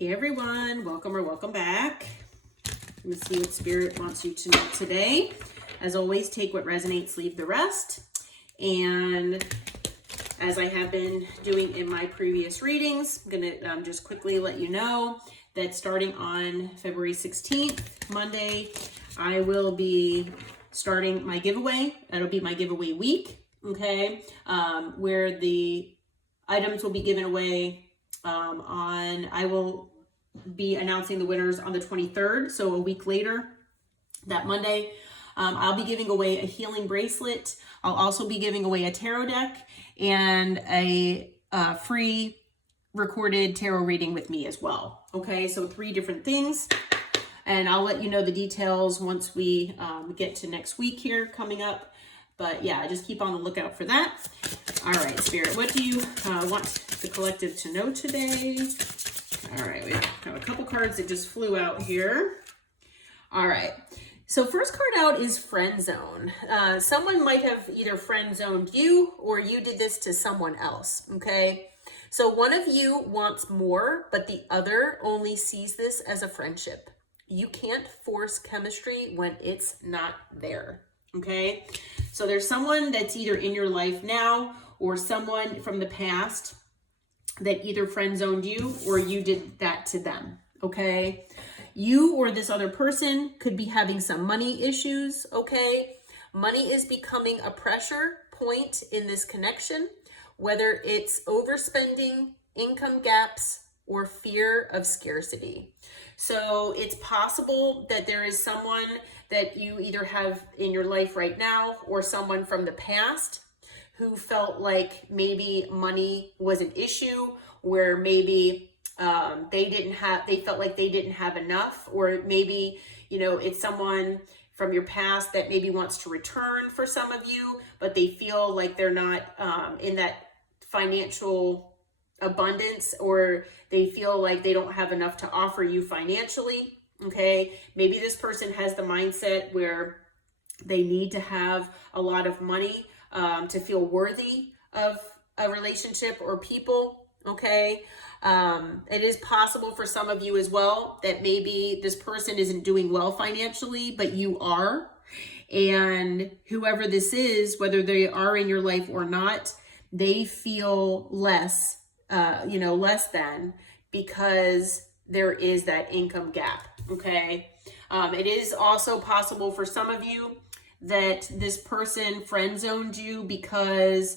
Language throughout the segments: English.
Hey everyone, welcome or welcome back. Let me see what Spirit wants you to know today. As always, take what resonates, leave the rest. And as I have been doing in my previous readings, I'm gonna just quickly let you know that starting on February 16th, Monday, I will be starting my giveaway. That'll be my giveaway week, okay? Where the items will be given away I will be announcing the winners on the 23rd, so a week later, that Monday. I'll be giving away a healing bracelet. I'll also be giving away a tarot deck and a free recorded tarot reading with me as well. Okay, so 3 different things. And I'll let you know the details once we get to next week here coming up. But yeah, just keep on the lookout for that. All right, Spirit, what do you want the collective to know today? All right, we have a couple cards that just flew out here. All right, so first card out is friend zone. Someone might have either friend zoned you or you did this to someone else, okay? So one of you wants more, but the other only sees this as a friendship. You can't force chemistry when it's not there, okay? So there's someone that's either in your life now or someone from the past that either friend zoned you or you did that to them, okay? You or this other person could be having some money issues, okay? Money is becoming a pressure point in this connection, whether it's overspending, income gaps, or fear of scarcity. So it's possible that there is someone that you either have in your life right now or someone from the past who felt like maybe money was an issue, where maybe they felt like they didn't have enough, or maybe, you know, it's someone from your past that maybe wants to return for some of you, but they feel like they're not in that financial abundance, or they feel like they don't have enough to offer you financially, okay? Maybe this person has the mindset where they need to have a lot of money to feel worthy of a relationship or people, okay? It is possible for some of you as well that maybe this person isn't doing well financially, but you are. And whoever this is, whether they are in your life or not, they feel less, less than, because there is that income gap, okay? It is also possible for some of you that this person friend zoned you because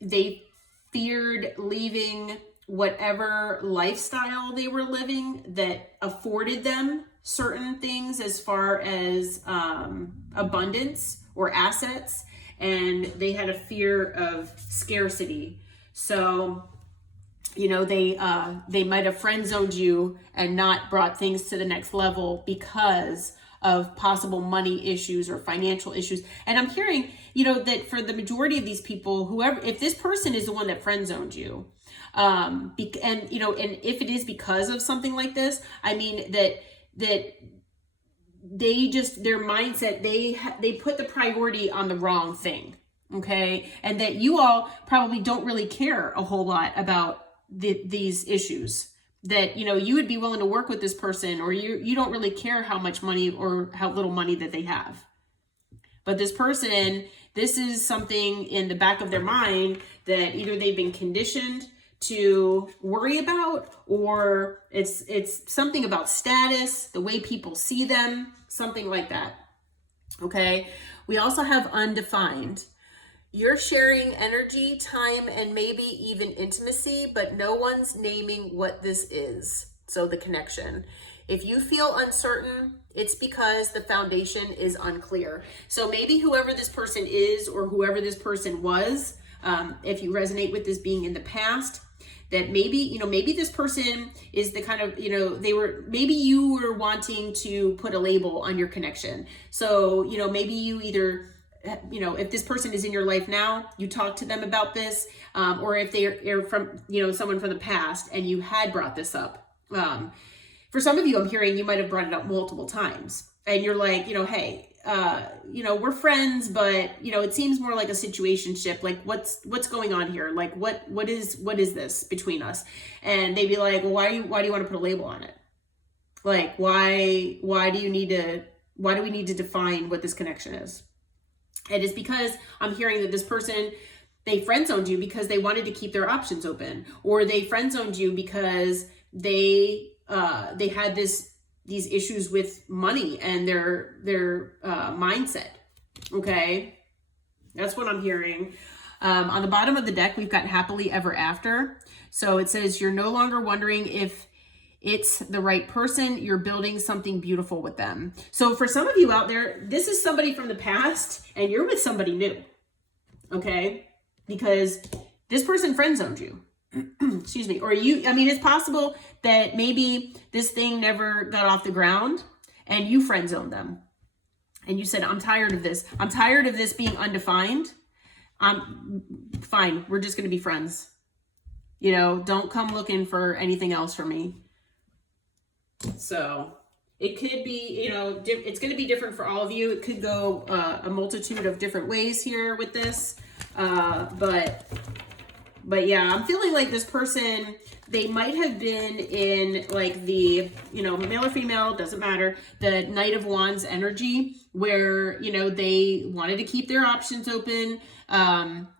they feared leaving whatever lifestyle they were living that afforded them certain things as far as abundance or assets, and they had a fear of scarcity. So, you know, they might have friend zoned you and not brought things to the next level because of possible money issues or financial issues. And I'm hearing, you know, that for the majority of these people, whoever, if this person is the one that friend zoned you, and if it is because of something like this, I mean that they just, their mindset, they put the priority on the wrong thing, okay? And that you all probably don't really care a whole lot about these issues. That, you know, you would be willing to work with this person, or you don't really care how much money or how little money that they have. But this person, this is something in the back of their mind that either they've been conditioned to worry about, or it's something about status, the way people see them, something like that. Okay. We also have undefined. You're sharing energy, time, and maybe even intimacy, but no one's naming what this is. So the connection. If you feel uncertain, it's because the foundation is unclear. So maybe whoever this person is, or whoever this person was, if you resonate with this being in the past, that maybe this person is the kind of, maybe you were wanting to put a label on your connection. So, maybe you either, if this person is in your life now, you talk to them about this, or if they're from, someone from the past and you had brought this up. For some of you, I'm hearing you might have brought it up multiple times, and you're like, hey, you know, we're friends, but, you know, it seems more like a situationship. Like, what's going on here? Like, what is this between us? And they'd be like, well, why do you want to put a label on it? Like, why do we need to define what this connection is? It is because I'm hearing that this person, they friend zoned you because they wanted to keep their options open, or they friend zoned you because they had these issues with money and their mindset. Okay, that's what I'm hearing. On the bottom of the deck, we've got happily ever after. So it says you're no longer wondering if it's the right person. You're building something beautiful with them. So for some of you out there, this is somebody from the past and you're with somebody new. Okay, because this person friend zoned you. Excuse me. Or I mean, it's possible that maybe this thing never got off the ground and you friend zoned them. And you said, I'm tired of this. I'm tired of this being undefined. I'm fine. We're just going to be friends. You know, don't come looking for anything else from me. So it could be, you know, it's going to be different for all of you. It could go a multitude of different ways here with this. But yeah, I'm feeling like this person, they might have been in like the, you know, male or female, doesn't matter, the Knight of Wands energy where, you know, they wanted to keep their options open.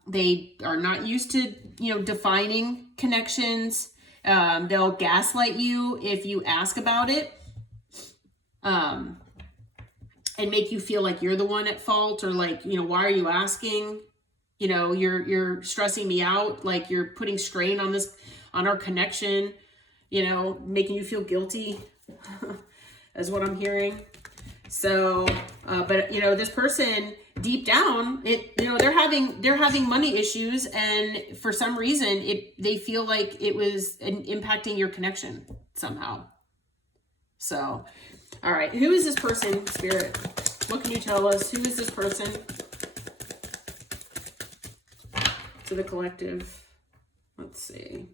They are not used to, you know, defining connections. They'll gaslight you if you ask about it. And make you feel like you're the one at fault, or like, you know, why are you asking? You know, you're stressing me out. Like you're putting strain on our connection, you know, making you feel guilty is what I'm hearing. So, but you know, this person deep down, you know, they're having money issues, and for some reason they feel like it was impacting your connection somehow. So, all right, who is this person, Spirit? What can you tell us? Who is this person? To the collective. Let's see.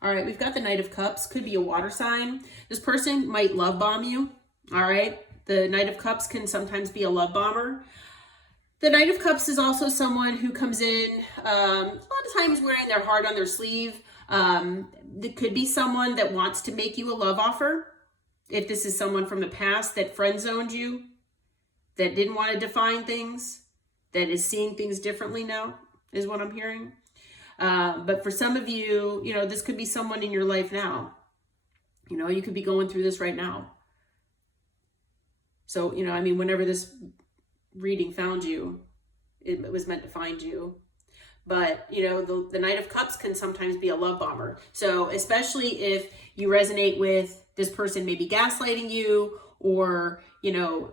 All right, we've got the Knight of Cups. Could be a water sign. This person might love bomb you. All right. The Knight of Cups can sometimes be a love bomber. The Knight of Cups is also someone who comes in a lot of times wearing their heart on their sleeve. It could be someone that wants to make you a love offer. If this is someone from the past that friend zoned you, that didn't want to define things, that is seeing things differently now, is what I'm hearing. But for some of you, you know, this could be someone in your life now. You know, you could be going through this right now. So, you know, I mean, whenever this reading found you, it was meant to find you. But, you know, the Knight of Cups can sometimes be a love bomber. So especially if you resonate with this person maybe gaslighting you, or, you know,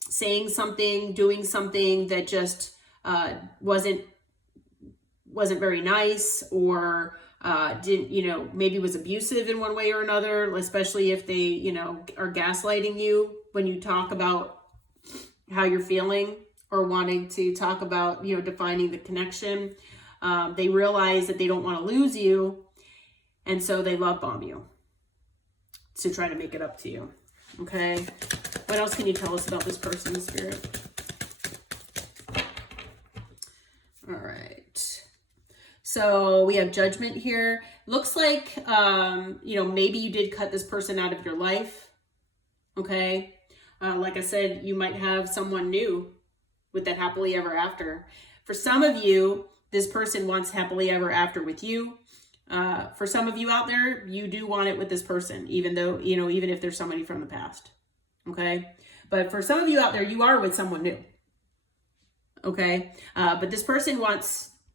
saying something, doing something that just wasn't very nice, or didn't, you know, maybe was abusive in one way or another, especially if they, you know, are gaslighting you when you talk about how you're feeling, or wanting to talk about, you know, defining the connection. They realize that they don't want to lose you, and so they love bomb you to try to make it up to you. Okay, what else can you tell us about this person, Spirit? All right, so we have Judgment here. Looks like, you know, maybe you did cut this person out of your life. Okay, like I said, you might have someone new with that happily ever after. For some of you, this person wants happily ever after with you. For some of you out there, you do want it with this person, even though, you know, even if there's somebody from the past. Okay, but for some of you out there, you are with someone new. Okay, but this person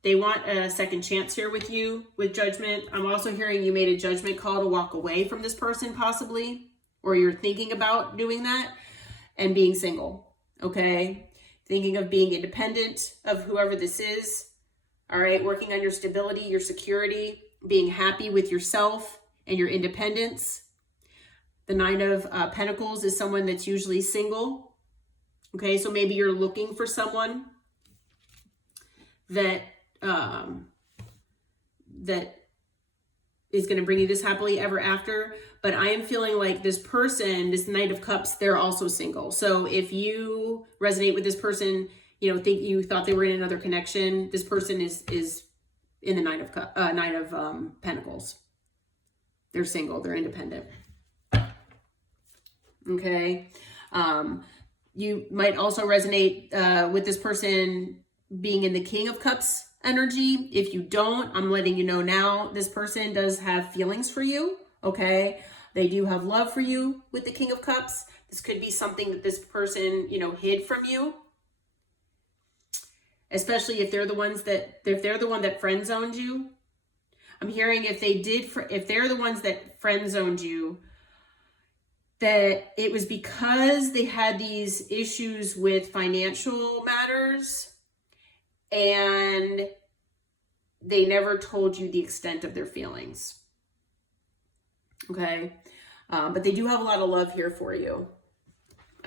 they want a second chance here with you, with Judgment. I'm also hearing you made a judgment call to walk away from this person possibly, or you're thinking about doing that and being single. Okay, thinking of being independent of whoever this is. All right, working on your stability, your security, being happy with yourself and your independence. The Nine of Pentacles is someone that's usually single. Okay, so maybe you're looking for someone that is going to bring you this happily ever after. But I am feeling like this person, this Knight of Cups, they're also single. So if you resonate with this person, you know, think you thought they were in another connection, this person is in the Knight of Pentacles. They're single. They're independent. Okay. You might also resonate with this person being in the King of Cups energy. If you don't, I'm letting you know now, this person does have feelings for you. Okay. They do have love for you with the King of Cups. This could be something that this person, you know, hid from you. Especially if they're the one that friend zoned you. I'm hearing if they're the ones that friend zoned you, that it was because they had these issues with financial matters and they never told you the extent of their feelings. Okay. But they do have a lot of love here for you.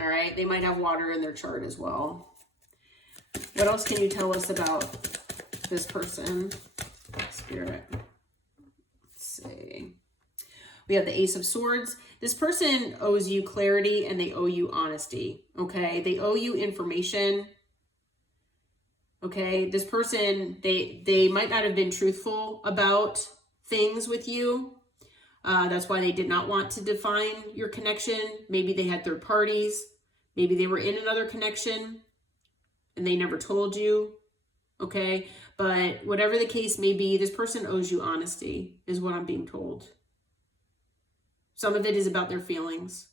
All right. They might have water in their chart as well. What else can you tell us about this person, Spirit? Let's see. We have the Ace of Swords. This person owes you clarity and they owe you honesty. Okay. They owe you information. Okay. This person, they might not have been truthful about things with you. That's why they did not want to define your connection. Maybe they had third parties. Maybe they were in another connection and they never told you. Okay. But whatever the case may be, this person owes you honesty, is what I'm being told. Some of it is about their feelings,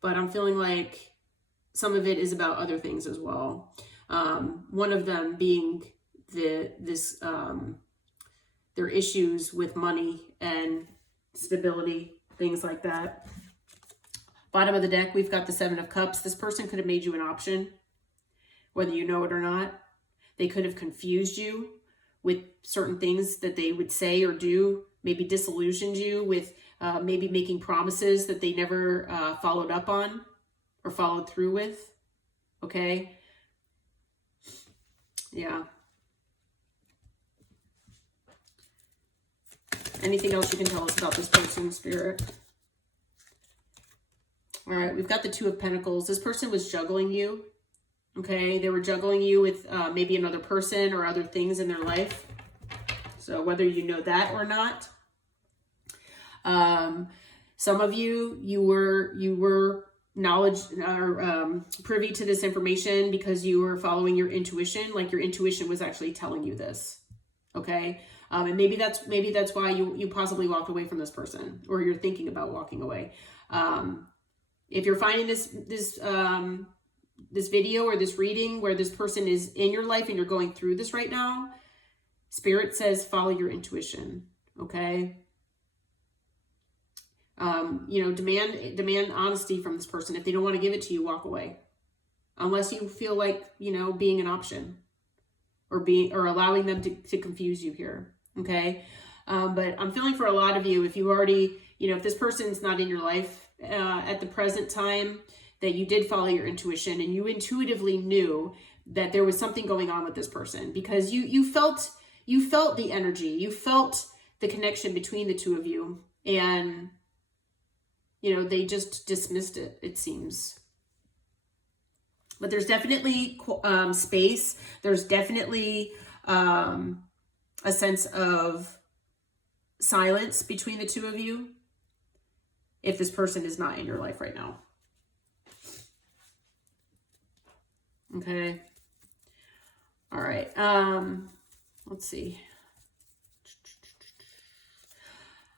but I'm feeling like some of it is about other things as well. One of them being their issues with money and stability, things like that. Bottom of the deck, we've got the Seven of Cups. This person could have made you an option, whether you know it or not. They could have confused you with certain things that they would say or do, maybe disillusioned you with maybe making promises that they never followed up on or followed through with. Okay. Yeah. Anything else you can tell us about this person, Spirit? All right, we've got the Two of Pentacles. This person was juggling you. Okay, they were juggling you with maybe another person or other things in their life. So whether you know that or not, some of you were knowledge or privy to this information because you were following your intuition. Like your intuition was actually telling you this. Okay, and maybe that's why you possibly walked away from this person, or you're thinking about walking away. If you're finding this video or this reading where this person is in your life and you're going through this right now, Spirit says follow your intuition. Okay. You know, demand honesty from this person. If they don't want to give it to you, walk away. Unless you feel like, you know, being an option or allowing them to confuse you here. Okay. But I'm feeling for a lot of you, if you already, you know, if this person's not in your life at the present time, that you did follow your intuition and you intuitively knew that there was something going on with this person, because you felt the energy, you felt the connection between the two of you, and you know, they just dismissed it, it seems. But there's definitely space. There's definitely a sense of silence between the two of you if this person is not in your life right now. Okay. All right. Let's see.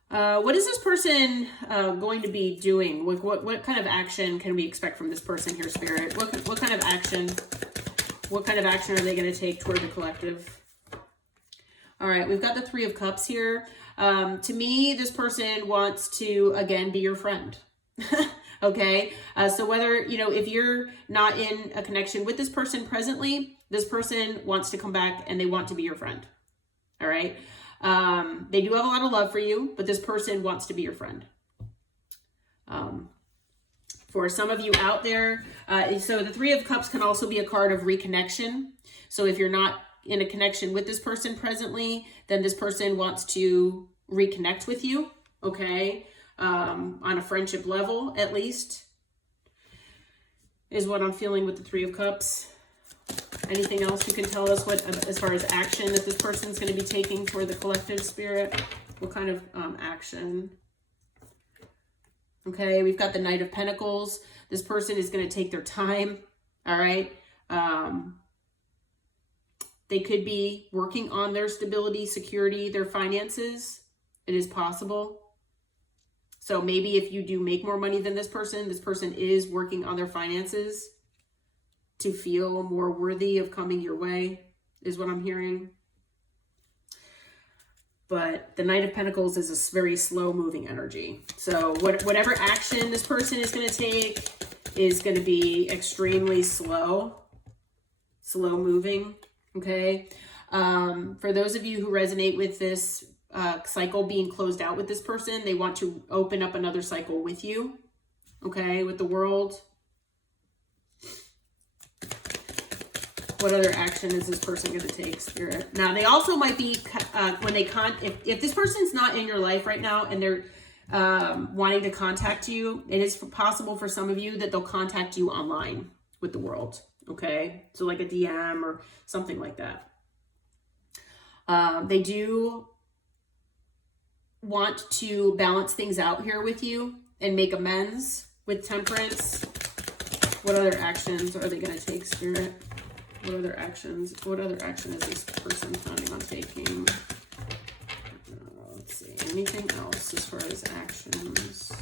What is this person going to be doing? What kind of action can we expect from this person here, Spirit? What kind of action? What kind of action are they going to take toward the collective? All right, we've got the Three of Cups here. To me, this person wants to, again, be your friend. Okay, so whether, you know, if you're not in a connection with this person presently, this person wants to come back and they want to be your friend. All right. They do have a lot of love for you, but this person wants to be your friend. For some of you out there, so the Three of Cups can also be a card of reconnection. So if you're not in a connection with this person presently, then this person wants to reconnect with you, okay? On a friendship level, at least, is what I'm feeling with the Three of Cups. Anything else you can tell us what, as far as action that this person's going to be taking for the collective, Spirit? What kind of action? Okay, we've got the Knight of Pentacles. This person is going to take their time, all right? They could be working on their stability, security, their finances. It is possible. So maybe if you do make more money than this person is working on their finances to feel more worthy of coming your way, is what I'm hearing. But the Knight of Pentacles is a very slow moving energy. So whatever action this person is going to take is going to be extremely slow moving. Okay. For those of you who resonate with this cycle being closed out with this person, they want to open up another cycle with you. Okay. With the World. What other action is this person going to take, Spirit? Now, they also might be, when they if this person's not in your life right now and they're wanting to contact you, it is possible for some of you that they'll contact you online with the World, okay? So like a DM or something like that. They do want to balance things out here with you and make amends with Temperance. What other actions are they going to take, Spirit? What other action is this person planning on taking? Let's see. Anything else as far as actions?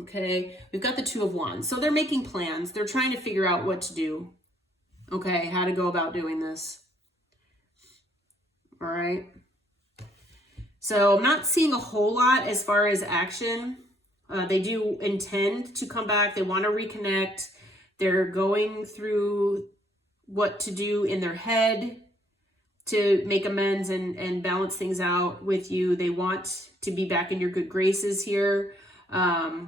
Okay. We've got the Two of Wands. So they're making plans. They're trying to figure out what to do. Okay. How to go about doing this. All right. So I'm not seeing a whole lot as far as action. They do intend to come back. They want to reconnect. They're going through what to do in their head to make amends and balance things out with you. They want to be back in your good graces here. But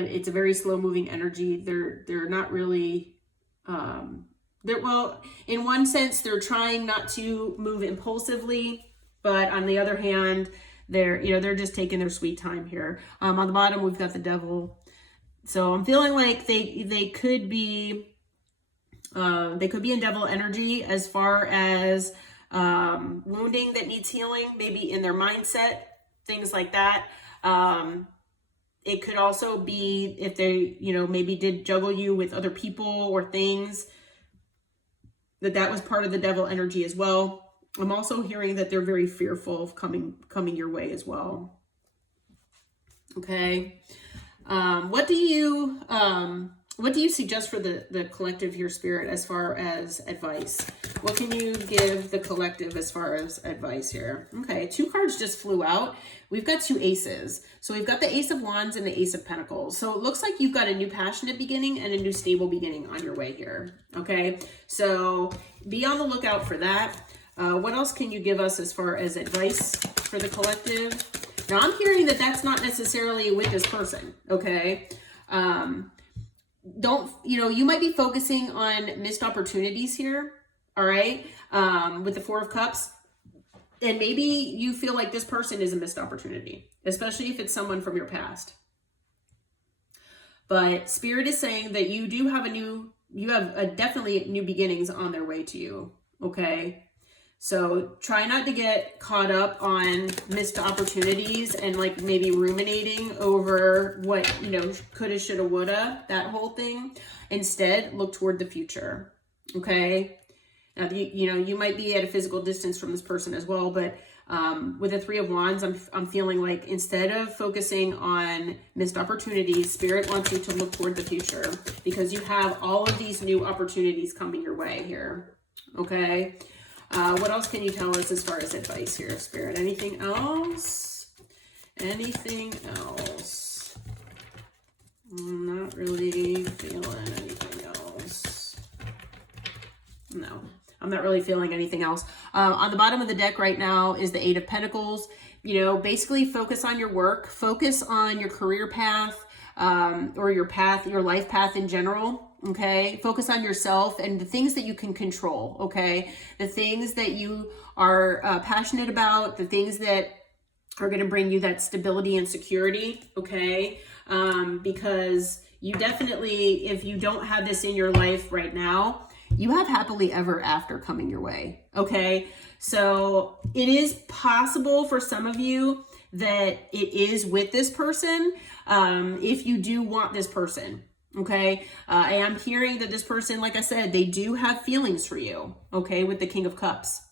it's a very slow moving energy. They're not really, well, in one sense, they're trying not to move impulsively, but on the other hand, they're just taking their sweet time here. On the bottom, we've got the Devil. So I'm feeling like they could be in Devil energy as far as wounding that needs healing, maybe in their mindset, things like that. It could also be if they, maybe did juggle you with other people or things, that was part of the Devil energy as well. I'm also hearing that they're very fearful of coming your way as well. Okay. What do you suggest for the collective here, Spirit, as far as advice? What can you give the collective as far as advice here? Okay, 2 cards just flew out. We've got 2 aces. So we've got the Ace of Wands and the Ace of Pentacles. So it looks like you've got a new passionate beginning and a new stable beginning on your way here. Okay, so be on the lookout for that. What else can you give us as far as advice for the collective? Now, I'm hearing that that's not necessarily with this person, okay? You might be focusing on missed opportunities here, all right? With the 4 of Cups. And maybe you feel like this person is a missed opportunity, especially if it's someone from your past. But Spirit is saying that you do have definitely new beginnings on their way to you, okay? So try not to get caught up on missed opportunities and like maybe ruminating over what, coulda, shoulda, woulda, that whole thing. Instead, look toward the future. Okay. Now, you might be at a physical distance from this person as well, but with the 3 of Wands, I'm feeling like instead of focusing on missed opportunities, Spirit wants you to look toward the future because you have all of these new opportunities coming your way here. Okay. What else can you tell us as far as advice here, Spirit? Anything else? Anything else? I'm not really feeling anything else. No, I'm not really feeling anything else. On the bottom of the deck right now is the 8 of Pentacles. Basically focus on your work, focus on your career path, or your life path in general. okay? Focus on yourself and the things that you can control, okay? The things that you are passionate about, the things that are going to bring you that stability and security, okay? Because you definitely, if you don't have this in your life right now, you have happily ever after coming your way, okay? So it is possible for some of you that it is with this person, if you do want this person, okay? I am hearing that this person, like I said, they do have feelings for you, okay, with the King of Cups.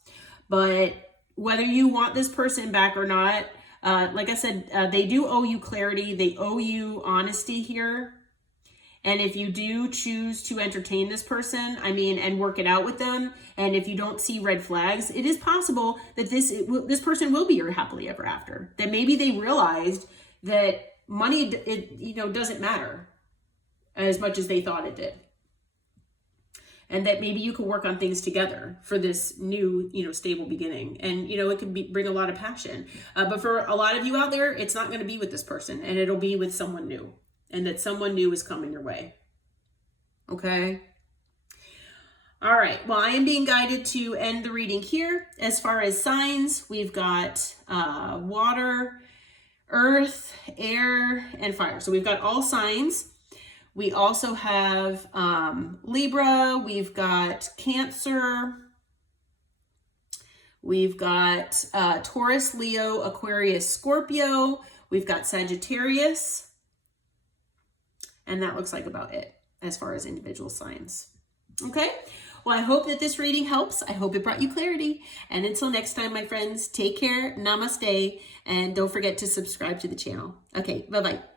But whether you want this person back or not, like I said, they do owe you clarity. They owe you honesty here. And if you do choose to entertain this person, I mean, and work it out with them, and if you don't see red flags, it is possible that this person will be your happily ever after. That maybe they realized that money, doesn't matter as much as they thought it did. And that maybe you can work on things together for this new, stable beginning. And, it can bring a lot of passion. But for a lot of you out there, it's not going to be with this person, and it'll be with someone new. And that someone new is coming your way. Okay? All right. Well, I am being guided to end the reading here. As far as signs, we've got water, earth, air, and fire. So we've got all signs. We also have Libra. We've got Cancer. We've got Taurus, Leo, Aquarius, Scorpio. We've got Sagittarius. And that looks like about it as far as individual signs. Okay? Well, I hope that this reading helps. I hope it brought you clarity. And until next time, my friends, take care, namaste, and don't forget to subscribe to the channel. Okay, bye-bye.